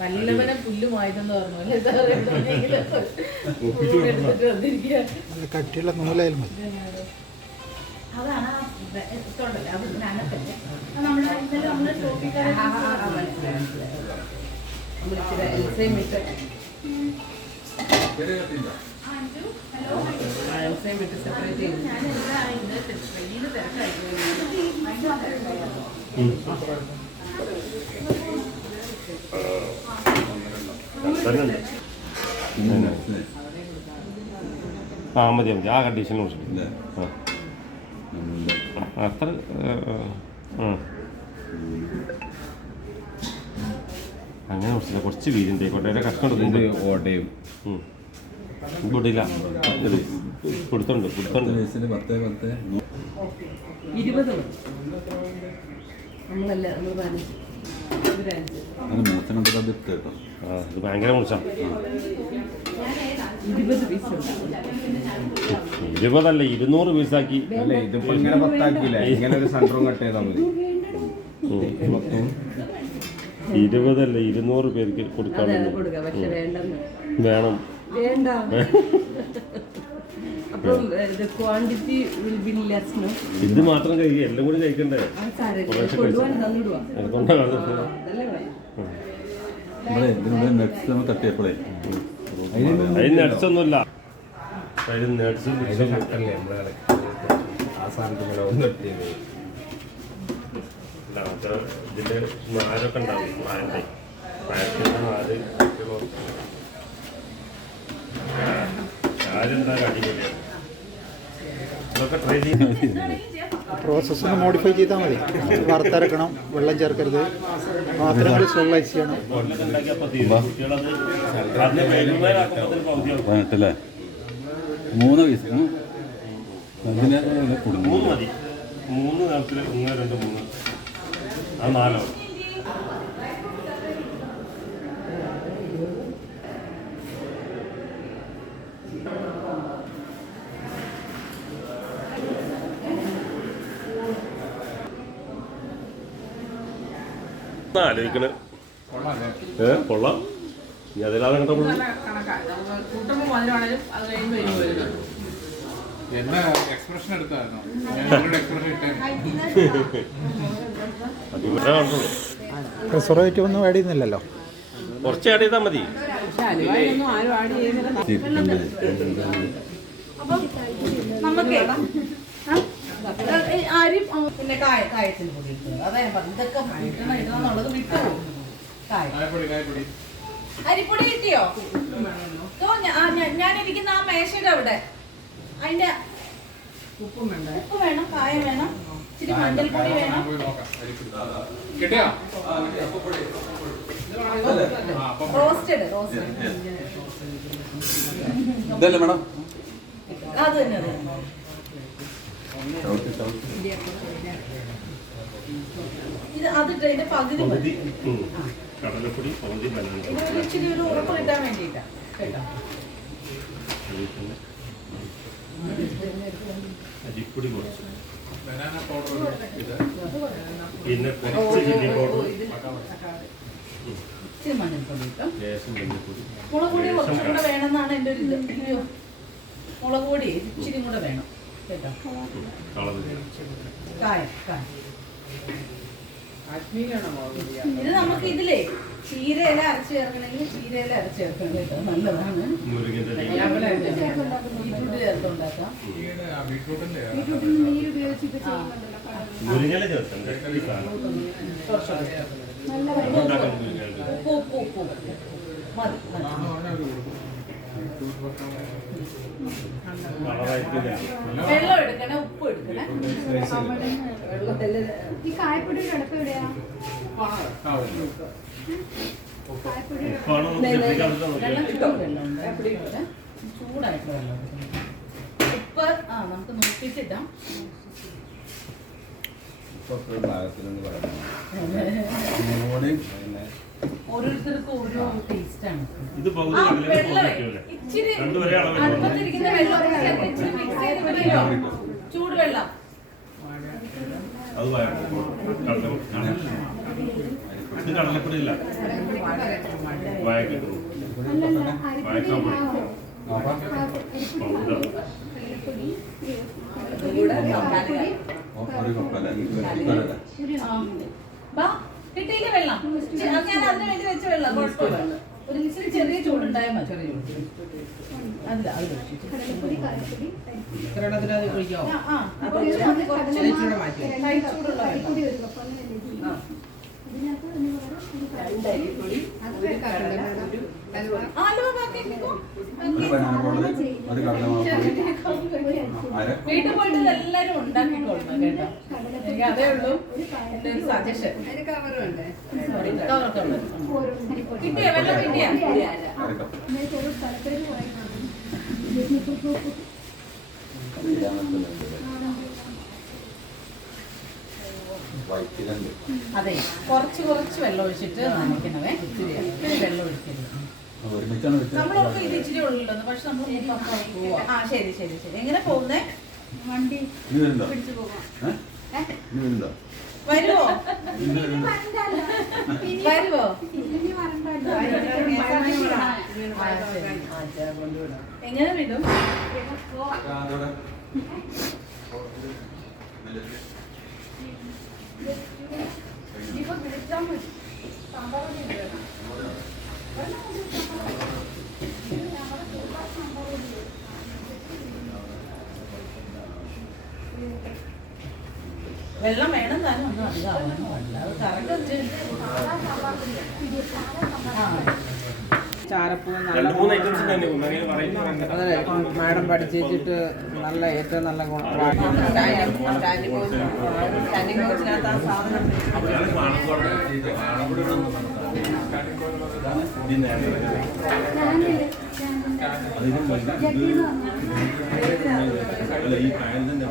നല്ലവനെ പുല്ലുമായിട്ടെന്ന് പറഞ്ഞു. കട്ടിയുള്ള നൂലായാലും മതി. അതാണ് അത് നനത്തല്ലേ നമ്മുടെ ഇന്നലെ നമ്മുടെ ഷോപ്പിക്കാരെ വിട്ട് സെപ്പറേറ്റ് ചെയ്തു. മതി മതി ആ കണ്ടീഷൻ കുറിച്ചിട്ട് അത്ര അങ്ങനെ കുറച്ചില്ല, കുറച്ച് വീതിൻ്റെ കോട്ടയുടെ കഷ്ടം കോട്ടയും പൊടിയില്ല കൊടുത്തുണ്ട് 20 നമ്മളല്ല നമ്മൾ 15 ഇത് ഭയങ്കര മുറിച്ചാണ്. 20 അല്ല 200 പീസാക്കി. ഇതിപ്പോ ഇങ്ങനെ 10 ആക്കിയില്ല, ഇങ്ങനെ ഒരു സെന്ററും കട്ട് ചെയ്താൽ മതി. 20 അല്ല 200 പേർക്ക് കൊടുക്കാൻ വേണം. ഇത് മാത്രം കഴിക്കുക, എല്ലാം കൂടി കഴിക്കണ്ടേ? അതിന് നട്സ് ഒന്നുമില്ല. അതിന് നട്സ് ഇതിന്റെ നാരൊക്കെ ഉണ്ടാവും. നാരൻ്റെ നാരെന്താ അടിപൊളിയാണ്. ഇതൊക്കെ ട്രൈ ചെയ്യാൻ പ്രോസസ്സൊന്ന് മോഡിഫൈ ചെയ്താൽ മതി. വറുത്തരക്കണം, വെള്ളം ചേർക്കരുത്, പാത്രങ്ങൾ സ്റ്റെറിലൈസ് ചെയ്യണം. ല്ലേ 3 പീസ് 3 മതി. 3 നേരത്തിൽ 1 2 3 അത് 4 ആലോചിക്കണേ. കൊള്ളാം. ഇനി അതിലാണ് കണ്ടപ്പോൾ പ്രിസർവേറ്റീവ് ഒന്നും ആഡ് ചെയ്യുന്നില്ലല്ലോ. കുറച്ച് ആഡ് ചെയ്താൽ മതി. പിന്നെ കായത്തിന് പൊടി ഇട്ടത് അതാ ഞാൻ പറഞ്ഞു. ഇതൊക്കെ ഇടണമെന്നുള്ളത് വിട്ടുപോകും. അരിപ്പൊടി കിട്ടിയോ? ഞാനിരിക്കുന്ന ആ മേശയുടെ അവിടെ അതിന്റെ ഉപ്പ് വേണം, കായം വേണം, ഇച്ചിരി മഞ്ഞൾപ്പൊടി വേണം. റോസ്റ്റഡ് മേഡം അത് തന്നെ. ഇത് അതിട്ട് ഇതിന്റെ പകുതി കടലപ്പൊടി ഇച്ചിരി ഒരു ഉറപ്പ് കിട്ടാൻ വേണ്ടിയിട്ടാ കേട്ടോ. അരിപ്പൊടി കുറച്ച്, പിന്നെ കുറച്ച് ചില്ലി പൗഡർ, ഇച്ചിരി മഞ്ഞൾപ്പൊടി കിട്ടും. ലേശം മഞ്ഞൾപ്പൊടി, മുളക് പൊടി കുറച്ചും കൂടെ വേണമെന്നാണ് എൻ്റെ ഒരു ഇത്. അയ്യോ, മുളക് പൊടി ഇച്ചിരി കൂടെ വേണം കേട്ടോ. കായം ഇത് നമുക്ക് ഇതിലേ ചീരയില അരച്ച് ചേർക്കണമെങ്കിൽ ചീരയില അരച്ച് ചേർക്കണം കേട്ടോ, നല്ലതാണ്. ബീറ്റ്റൂട്ട് ചേർത്തുണ്ടാക്കാം. ഉപ്പ് മതി. വെള്ളം എടുക്കണേ, ഉപ്പ് എടുക്കണേ. ഈ കായപ്പൊടിയുടെ അടുപ്പ് എവിടെയാ? ചൂടായിട്ട് വെള്ളം ഉപ്പ് നമുക്ക് നോക്കിച്ചിട്ടാം. ഓരോരുത്തർക്കും ഓരോ ടേസ്റ്റാണ്. ഇച്ചിരി അടുപ്പത്തിരിക്കുന്ന വെള്ളം ചൂടുവെള്ളം അത് ഇത് കടലപ്പൊടിയില്ല വായക്കിട്ടു അല്ലല്ല വായക്കാപ്പൊടി കിട്ടിയില്ല വെള്ളം ഞാൻ അതിന് വേണ്ടി വെച്ച വെള്ളം കുഴപ്പമില്ല ഒരു ഇച്ചിരി ചെറിയ ചൂടുണ്ടായാൽ മതി ചെറിയ ചൂട് അല്ല അത് കടലപ്പൊടി കായപ്പൊടി കായപ്പൊടി ഒരു കപ്പ് അങ്ങനെ ഇതിനകത്ത് ആലുവ വീട്ടിൽ പോയിട്ട് എല്ലാരും ഉണ്ടാക്കിക്കൊള്ളണം കേട്ടോ എനിക്ക് അതേ ഉള്ളൂ എന്റെ ഒരു സജഷൻ കിട്ടിയ വെള്ളം കിട്ടിയ അതെ കുറച്ച് കുറച്ച് വെള്ളം ഒഴിച്ചിട്ട് നനയ്ക്കണവേ ഇത്തിരി വെള്ളം ഒഴിക്കരുത് നമ്മളൊക്കെ ഇത് ഇച്ചിരി ഉള്ളു പക്ഷെ നമ്മൾ ആ ശരി ശരി ശരി എങ്ങനെ പോകുന്നേ വണ്ടി പിടിച്ചു പോകാം വരുവോ വരുവോ എങ്ങനെ വിടും ഇപ്പൊ വിളിച്ചാൽ മതി വെള്ളം വേണം താനും ഒന്നും അധികം അത് കറക്റ്റ് ചാരപ്പൂവ് രണ്ട് മൂന്ന് ഐറ്റംസ് തന്നെ പറയുന്നത് അതെ മാഡം പഠിച്ചിട്ട് നല്ല ഏറ്റവും നല്ല ഈ കായലിന്റെ